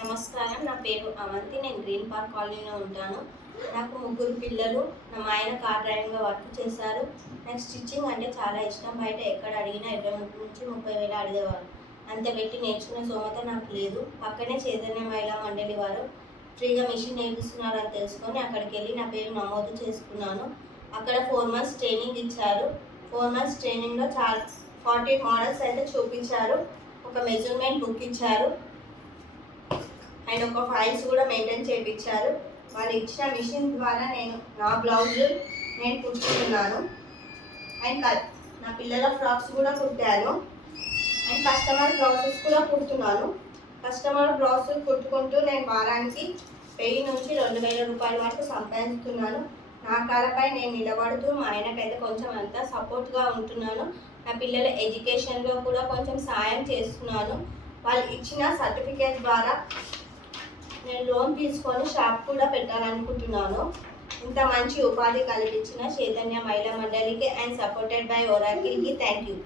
నమస్కారం. నా పేరు అవంతి. నేను గ్రీన్ పార్క్ కాలనీలో ఉంటాను. నాకు ముగ్గురు పిల్లలు. మా ఆయన కార్ డ్రైవింగ్గా వర్క్ చేశారు. నాకు స్టిచ్చింగ్ అంటే చాలా ఇష్టం. బయట ఎక్కడ అడిగినా 20 నుంచి 30,000 అడిగేవారు. అంత పెట్టి నేర్చుకునే స్తోమత నాకు లేదు. పక్కనే చైతన్య మహిళా మండలి వారు ఫ్రీగా మిషన్ నేర్పిస్తున్నారని తెలుసుకొని అక్కడికి వెళ్ళి నా పేరు నమోదు చేసుకున్నాను. అక్కడ 4 months ట్రైనింగ్ ఇచ్చారు. 4 months ట్రైనింగ్లో చాలా 40 మోడల్స్ అయితే చూపించారు. ఒక మెజర్మెంట్ బుక్ ఇచ్చారు అండ్ ఒక ఫైల్స్ కూడా మెయింటైన్ చేయించారు. వాళ్ళు ఇచ్చిన మిషన్ ద్వారా నా బ్లౌజ్ నేను కుట్టుకున్నాను అండ్ నా పిల్లల ఫ్రాక్స్ కూడా కుట్టాను అండ్ కస్టమర్ బ్లౌజెస్ కూడా కుడుతున్నాను. కస్టమర్ బ్లౌజ్ కుట్టుకుంటూ నేను వారానికి 1000 నుంచి 2000 రూపాయల వరకు సంపాదిస్తున్నాను. నా కాళ్ళపై నేను నిలబడుతూ మా ఆయనకైతే కొంచెం అంతా సపోర్ట్గా ఉంటున్నాను. నా పిల్లల ఎడ్యుకేషన్లో కూడా కొంచెం సాయం చేస్తున్నాను. వాళ్ళు ఇచ్చిన సర్టిఫికేట్ ద్వారా నేను లోన్ తీసుకొని షాప్ కూడా పెట్టాలనుకుంటున్నాను. ఇంత మంచి ఉపాధి కల్పించిన చైతన్య మహిళా మండలికి అండ్ సపోర్టెడ్ బై ఒరాకిల్కి థ్యాంక్ యూ.